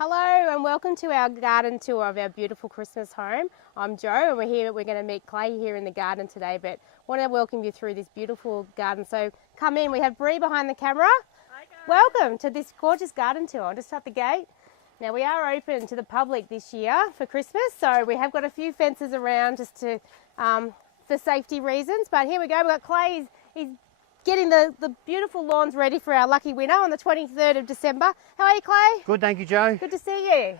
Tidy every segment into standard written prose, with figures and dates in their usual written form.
Hello and welcome to our garden tour of our beautiful Christmas home. I'm Jo and we're going to meet Clay here in the garden today, but want to welcome you through this beautiful garden. So come in, we have Bree behind the camera. Hi guys. Welcome to this gorgeous garden tour. I'll just shut the gate. Now we are open to the public this year for Christmas, so we have got a few fences around just to for safety reasons, but here we go. We've got Clay, he's getting the beautiful lawns ready for our lucky winner on the 23rd of December. How are you, Clay? Good, thank you, Jo. Good to see you.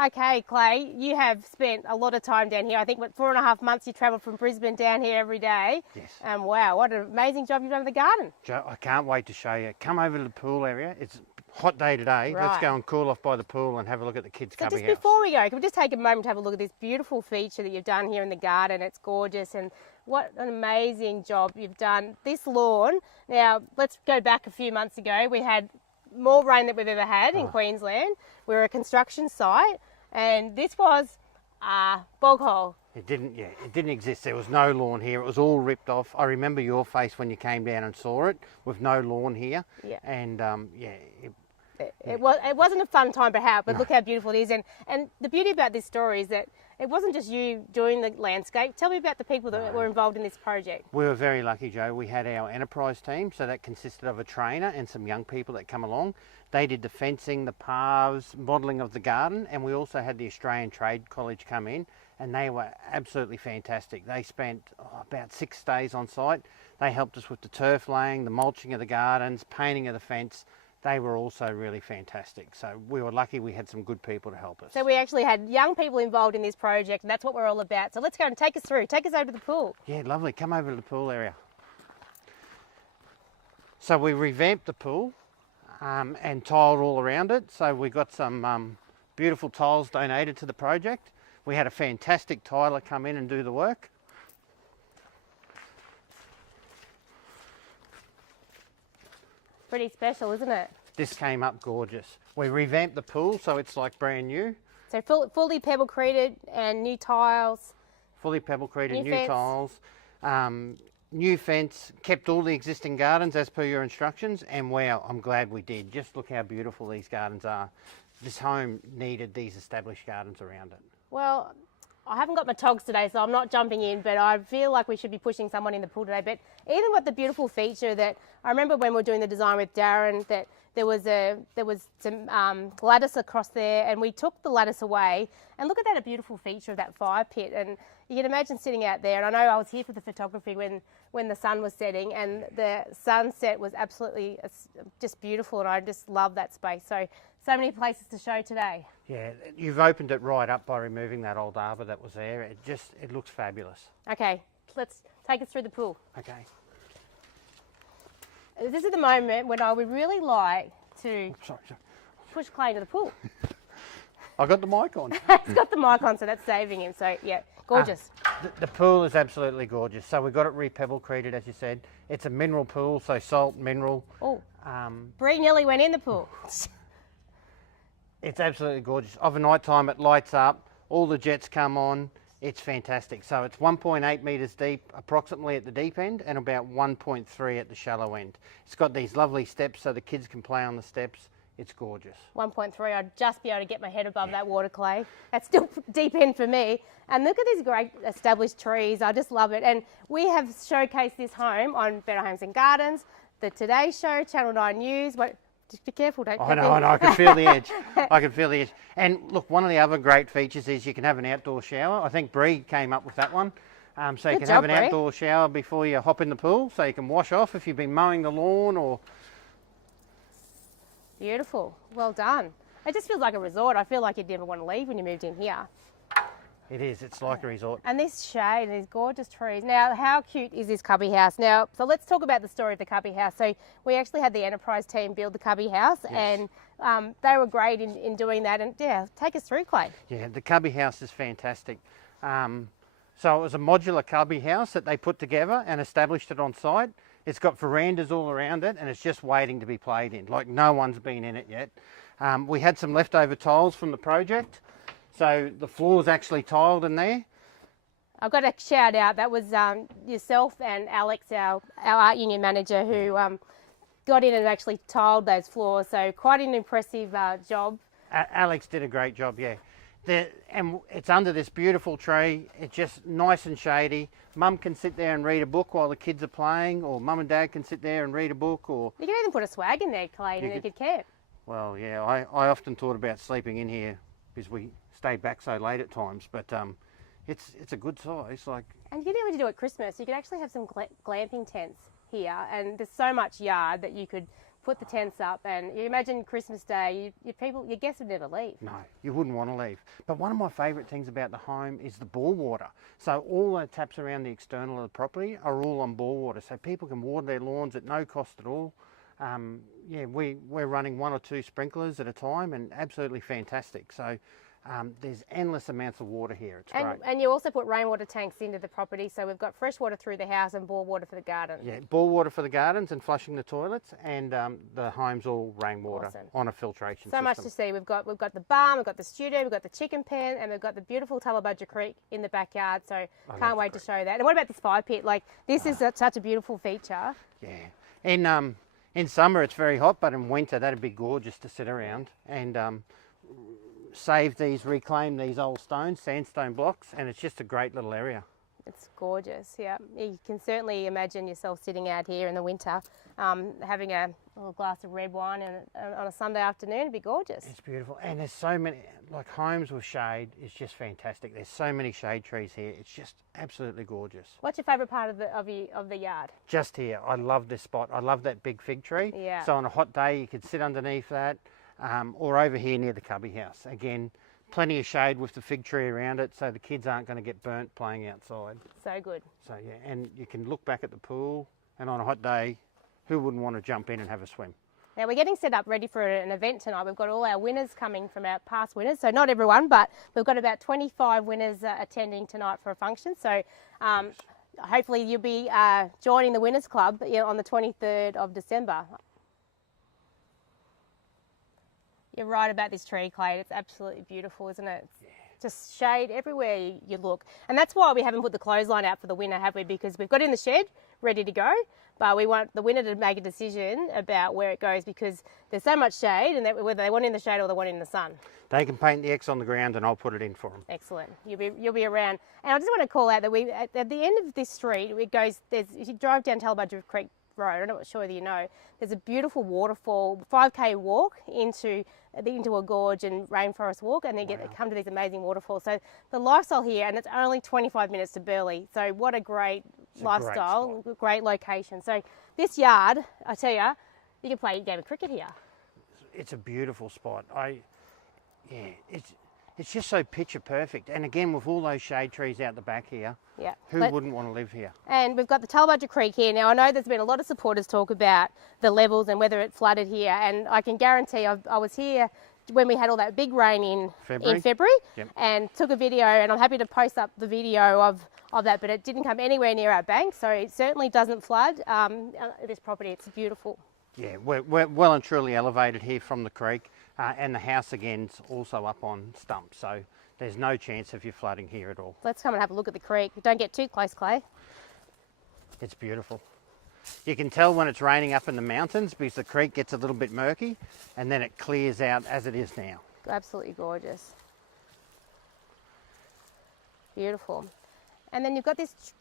Okay, Clay, you have spent a lot of time down here. I think, 4.5 months you travelled from Brisbane down here every day. Yes. And wow, what an amazing job you've done with the garden. Jo, I can't wait to show you. Come over to the pool area. It's a hot day today. Right. Let's go and cool off by the pool and have a look at the kids' So cubby just house. before we go, can we just take a moment to have a look at this beautiful feature that you've done here in the garden? It's gorgeous, and what an amazing job you've done. This lawn, now let's go back a few months ago. We had more rain than we've ever had in Queensland. We were a construction site, and this was a bog hole. It didn't exist. There was no lawn here. It was all ripped off. I remember your face when you came down and saw it with no lawn here. Yeah. And It wasn't a fun time, but look how beautiful it is. And the beauty about this story is that it wasn't just you doing the landscape. Tell me about the people that were involved in this project. we were very lucky, Jo. We had our enterprise team, so that consisted of a trainer and some young people that come along. They did the fencing, the paths, modelling of the garden, and we also had the Australian Trade College come in, and they were absolutely fantastic. They spent about 6 days on site. They helped us with the turf laying, the mulching of the gardens, painting of the fence. They were also really fantastic. So we were lucky we had some good people to help us. So we actually had young people involved in this project, and that's what we're all about. So let's go and take us through. Take us over to the pool. Yeah, lovely. Come over to the pool area. So we revamped the pool and tiled all around it. So we got some beautiful tiles donated to the project. We had a fantastic tiler come in and do the work. Pretty special, isn't it? This came up gorgeous. We revamped the pool so it's like brand new. So fully pebble-creted and new tiles. Fully pebble-creted, New new fence. tiles, new fence, kept all the existing gardens as per your instructions, and wow, I'm glad we did. Just look how beautiful these gardens are. This home needed these established gardens around it. Well, I haven't got my togs today, so I'm not jumping in, but I feel like we should be pushing someone in the pool today. But even with the beautiful feature that I remember when we were doing the design with Darren, that there was some lattice across there, and we took the lattice away, and look at that, a beautiful feature of that fire pit. And you can imagine sitting out there, and I know I was here for the photography when the sun was setting, and the sunset was absolutely just beautiful, and I just love that space. So many places to show today. Yeah, you've opened it right up by removing that old arbor that was there. It looks fabulous. Okay, let's take us through the pool. Okay. This is the moment when I would really like to Sorry. push Clay into the pool. I got the mic on. He's got the mic on, so that's saving him. So yeah, gorgeous. The pool is absolutely gorgeous. So we got it re-pebble-created, as you said. It's a mineral pool, so salt, mineral. Oh, Bree nearly went in the pool. It's absolutely gorgeous. Of a night time, it lights up. All the jets come on. It's fantastic. So it's 1.8 metres deep, approximately at the deep end, and about 1.3 at the shallow end. It's got these lovely steps so the kids can play on the steps. It's gorgeous. 1.3, I'd just be able to get my head above that water, Clay. That's still deep end for me. And look at these great established trees. I just love it. And we have showcased this home on Better Homes and Gardens, the Today Show, Channel 9 News. Just be careful, don't I know, I can feel the edge. I can feel the edge. And look, one of the other great features is you can have an outdoor shower. I think Bree came up with that one. So you can have an outdoor shower before you hop in the pool, so you can wash off if you've been mowing the lawn or... Beautiful, well done. It just feels like a resort. I feel like you'd never want to leave when you moved in here. It is, it's like a resort. And this shade and these gorgeous trees. Now, how cute is this cubby house? Now, so let's talk about the story of the cubby house. So we actually had the enterprise team build the cubby house, yes. And they were great in doing that. And yeah, take us through, Clay. Yeah, the cubby house is fantastic. So it was a modular cubby house that they put together and established it on site. It's got verandas all around it, and it's just waiting to be played in. Like, no one's been in it yet. We had some leftover tiles from the project. So the floor's actually tiled in there. I've got to shout out, that was yourself and Alex, our art union manager, who got in and actually tiled those floors. So quite an impressive job Alex did a great job, yeah. And it's under this beautiful tree. It's just nice and shady. Mum can sit there and read a book while the kids are playing, or Mum and Dad can sit there and read a book. Or you can even put a swag in there, Clay, and you could camp. Well, yeah, I often thought about sleeping in here because we stayed back so late at times, but it's a good size. And you can even do it at Christmas. You could actually have some glamping tents here, and there's so much yard that you could put the tents up, and you imagine Christmas Day, your guests would never leave. No, you wouldn't want to leave. But one of my favourite things about the home is the bore water. So all the taps around the external of the property are all on bore water, so people can water their lawns at no cost at all. Yeah, we're running 1 or 2 sprinklers at a time, and absolutely fantastic. So there's endless amounts of water here. It's great. And you also put rainwater tanks into the property, so we've got fresh water through the house and bore water for the garden. Yeah, bore water for the gardens and flushing the toilets, and the home's all rainwater on a filtration system. So much to see. We've got the barn, we've got the studio, we've got the chicken pen, and we've got the beautiful Tallebudgera Creek in the backyard. So can't wait to show that. And what about this fire pit? Like, this is such a beautiful feature. Yeah. In summer it's very hot, but in winter that'd be gorgeous to sit around and reclaim these old sandstone blocks, and it's just a great little area. It's gorgeous, yeah. You can certainly imagine yourself sitting out here in the winter, having a little glass of red wine on a Sunday afternoon. It'd be gorgeous. It's beautiful, and there's so many, like, homes with shade is just fantastic. There's so many shade trees here. It's just absolutely gorgeous. What's your favourite part of the yard? Just here. I love this spot. I love that big fig tree. Yeah. So on a hot day you could sit underneath that. Or over here near the Cubby house. Again, plenty of shade with the fig tree around it, so the kids aren't going to get burnt playing outside. So good. So yeah, and you can look back at the pool, and on a hot day, who wouldn't want to jump in and have a swim? Now we're getting set up ready for an event tonight. We've got all our winners coming from our past winners, so not everyone, but we've got about 25 winners attending tonight for a function. So hopefully you'll be joining the Winners Club on the 23rd of December. You're right about this tree, Clay. It's absolutely beautiful, isn't it? It's just shade everywhere you look. And that's why we haven't put the clothesline out for the winner, have we? Because we've got it in the shed, ready to go, but we want the winner to make a decision about where it goes, because there's so much shade, and whether they want it in the shade or they want it in the sun. They can paint the X on the ground and I'll put it in for them. Excellent. You'll be around. And I just want to call out that at the end of this street, if you drive down Tallebudgera Creek Road, I'm not sure whether you know, there's a beautiful waterfall, 5K walk into a gorge and rainforest walk, and then come to these amazing waterfalls. So the lifestyle here, and it's only 25 minutes to Burleigh. So what a great lifestyle, great location. So this yard, I tell you, you can play a game of cricket here. It's a beautiful spot. It's just so picture perfect. And again, with all those shade trees out the back here, who wouldn't want to live here? And we've got the Tallebudgera Creek here. Now, I know there's been a lot of supporters talk about the levels and whether it flooded here. And I can guarantee I was here when we had all that big rain in February and took a video. And I'm happy to post up the video of that, but it didn't come anywhere near our bank. So it certainly doesn't flood this property. It's beautiful. Yeah, we're well and truly elevated here from the creek. And the house again's also up on stumps, so there's no chance of you flooding here at all. Let's come and have a look at the creek. Don't get too close, Clay. It's beautiful. You can tell when it's raining up in the mountains because the creek gets a little bit murky and then it clears out as it is now. Absolutely gorgeous. Beautiful. And then you've got this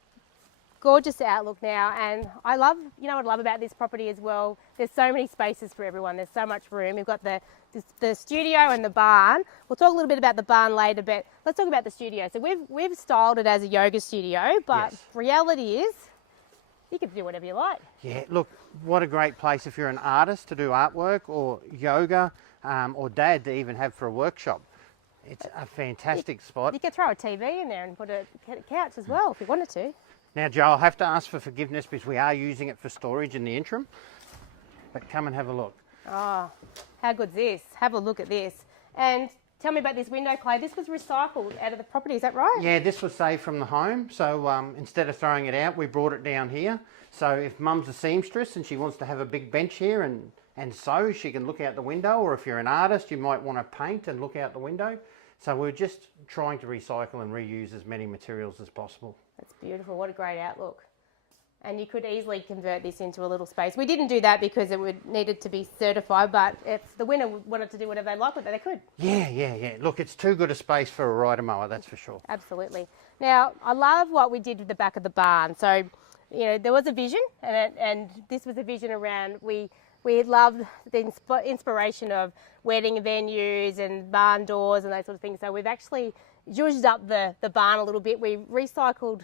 gorgeous outlook now, and I love, what I love about this property as well, there's so many spaces for everyone. There's so much room. We've got the studio and the barn. We'll talk a little bit about the barn later, but let's talk about the studio. So we've styled it as a yoga studio, but reality is you can do whatever you like. Yeah, look, what a great place if you're an artist to do artwork, or yoga, or Dad to even have for a workshop. It's a fantastic spot. You could throw a TV in there and put a couch as well if you wanted to. Now, Joe, I'll have to ask for forgiveness because we are using it for storage in the interim, but come and have a look. Oh, how good's this? Have a look at this. And tell me about this window, Clay. This was recycled out of the property, is that right? Yeah, this was saved from the home. So instead of throwing it out, we brought it down here. So if Mum's a seamstress and she wants to have a big bench here and sew, she can look out the window. Or if you're an artist, you might want to paint and look out the window. So we're just trying to recycle and reuse as many materials as possible. That's beautiful. What a great outlook. And you could easily convert this into a little space. We didn't do that because it would needed to be certified, but if the winner wanted to do whatever they like with it, they could. Yeah. Look, it's too good a space for a rider mower, that's for sure. Absolutely. Now, I love what we did with the back of the barn. So, you know, there was a vision, and this was a vision around, we loved the inspiration of wedding venues and barn doors and those sort of things. So we've actually zhuzhed up the barn a little bit. We recycled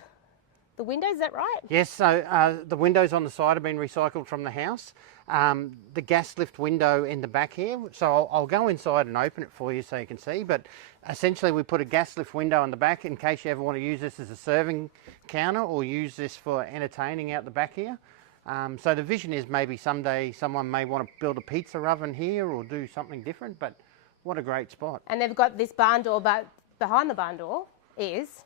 the windows, is that right? Yes, so the windows on the side have been recycled from the house. The gas lift window in the back here, so I'll go inside and open it for you so you can see, but essentially we put a gas lift window on the back in case you ever want to use this as a serving counter or use this for entertaining out the back here. So the vision is maybe someday someone may want to build a pizza oven here or do something different, but what a great spot. And they've got this barn door, but behind the barn door is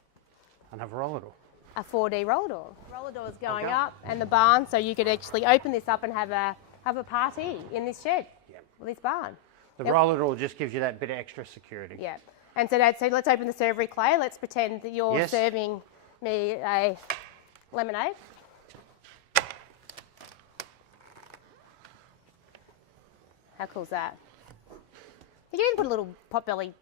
another roller door. A 4D roller door. Roller door is going up and the barn, so you could actually open this up and have a party in this shed, or this barn. The roller door just gives you that bit of extra security. Yeah. And so let's open the servery, Clay. Let's pretend that you're serving me a lemonade. How cool is that? You could even put a little potbelly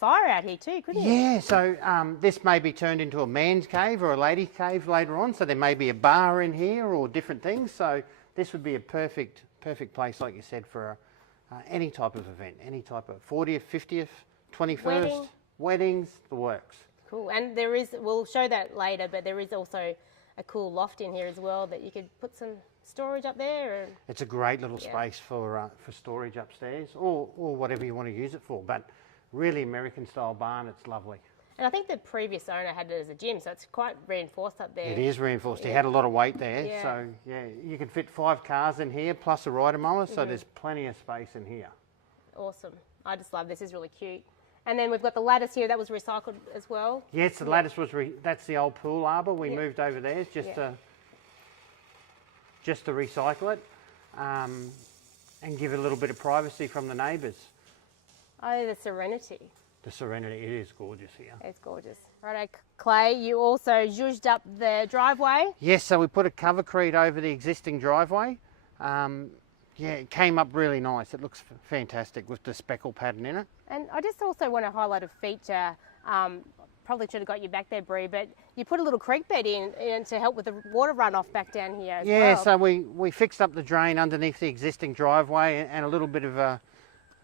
fire out here too, couldn't you? Yeah, so this may be turned into a man's cave or a lady's cave later on, so there may be a bar in here or different things, so this would be a perfect place, like you said, for any type of event, any type of 40th, 50th, 21st, weddings, the works. Cool, and there is, we'll show that later, but there is also a cool loft in here as well that you could put some storage up there. It's a great little space for storage upstairs or whatever you want to use it for, but really American style barn, it's lovely. And I think the previous owner had it as a gym, so it's quite reinforced up there. It is reinforced. He had a lot of weight there, so yeah, you can fit 5 cars in here plus a rider mower, so there's plenty of space in here. Awesome. I just love this. This is really cute. And then we've got the lattice here that was recycled as well. Yes, the lattice was that's the old pool arbour. We moved over there just to recycle it and give it a little bit of privacy from the neighbours. Oh, the serenity. The serenity, it is gorgeous here. It's gorgeous. Righto, Clay, you also zhuzhed up the driveway. Yes, so we put a covercrete over the existing driveway. Yeah, it came up really nice. It looks fantastic with the speckle pattern in it. And I just also want to highlight a feature, probably should have got you back there, Bree, but you put a little creek bed in to help with the water runoff back down here as well. Yeah, so we fixed up the drain underneath the existing driveway and a little bit of a,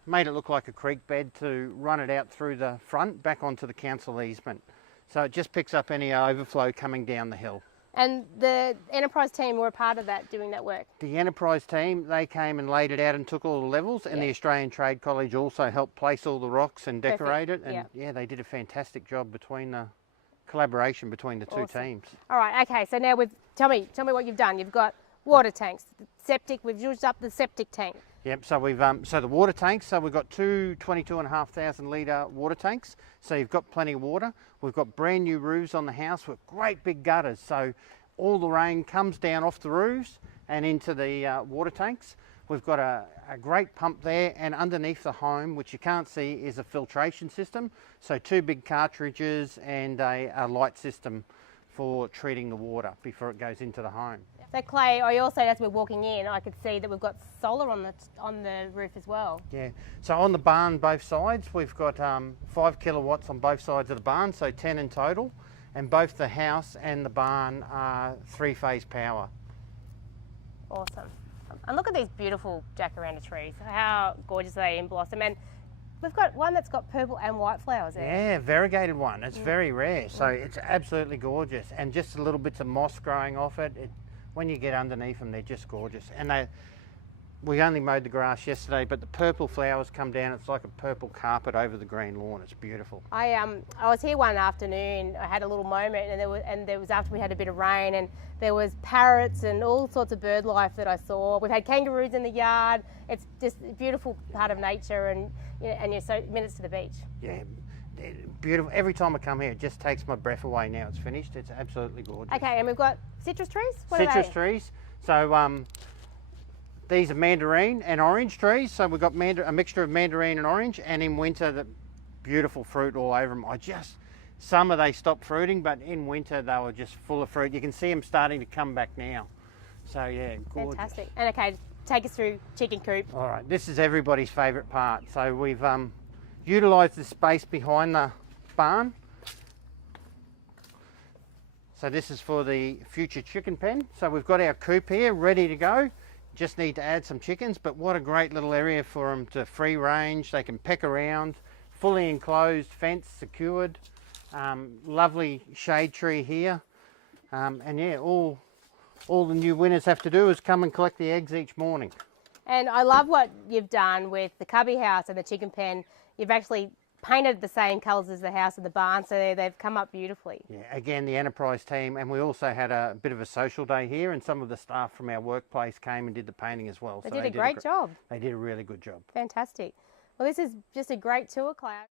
made it look like a creek bed to run it out through the front back onto the council easement. So it just picks up any overflow coming down the hill. And the Enterprise team were a part of that, doing that work? The Enterprise team, they came and laid it out and took all the levels, and the Australian Trade College also helped place all the rocks and decorate it. And yeah, they did a fantastic job between the collaboration between the two teams. All right, okay, so now tell me what you've done. You've got water tanks, septic, we've used up the septic tank. Yep, so we've so the water tanks, so we've got two 22,500 litre water tanks, so you've got plenty of water. We've got brand new roofs on the house with great big gutters, so all the rain comes down off the roofs and into the water tanks. We've got a great pump there, and underneath the home, which you can't see, is a filtration system, so 2 big cartridges and a light system for treating the water before it goes into the home. So Clay, I also, as we're walking in, I could see that we've got solar on the roof as well. Yeah, so on the barn both sides, we've got 5 kilowatts on both sides of the barn, so 10 in total, and both the house and the barn are 3-phase power. Awesome. And look at these beautiful jacaranda trees. How gorgeous are they in blossom. And we've got one that's got purple and white flowers there. Yeah, variegated one. It's very rare, so it's absolutely gorgeous. And just a little bits of moss growing off it. When you get underneath them, they're just gorgeous. And we only mowed the grass yesterday, but the purple flowers come down. It's like a purple carpet over the green lawn. It's beautiful. I was here one afternoon. I had a little moment, and there was after we had a bit of rain, and there was parrots and all sorts of bird life that I saw. We've had kangaroos in the yard. It's just a beautiful part of nature, and you're so minutes to the beach. Yeah. Beautiful. Every time I come here, it just takes my breath away. Now it's finished. It's absolutely gorgeous. Okay, and we've got citrus trees? What citrus trees. So these are mandarin and orange trees. So we've got a mixture of mandarin and orange, and in winter, the beautiful fruit all over them. Summer they stopped fruiting, but in winter they were just full of fruit. You can see them starting to come back now. So yeah, gorgeous. Fantastic. And okay, take us through chicken coop. All right, this is everybody's favourite part. So we've utilised the space behind the barn. So this is for the future chicken pen. So we've got our coop here ready to go. Just need to add some chickens, but what a great little area for them to free range. They can peck around, fully enclosed, fenced, secured. Lovely shade tree here. And yeah, all the new winners have to do is come and collect the eggs each morning. And I love what you've done with the cubby house and the chicken pen. You've actually painted the same colours as the house and the barn, so they've come up beautifully. Yeah, again, the enterprise team, and we also had a bit of a social day here, and some of the staff from our workplace came and did the painting as well. They did a great job. They did a really good job. Fantastic. Well, this is just a great tour, Cloud.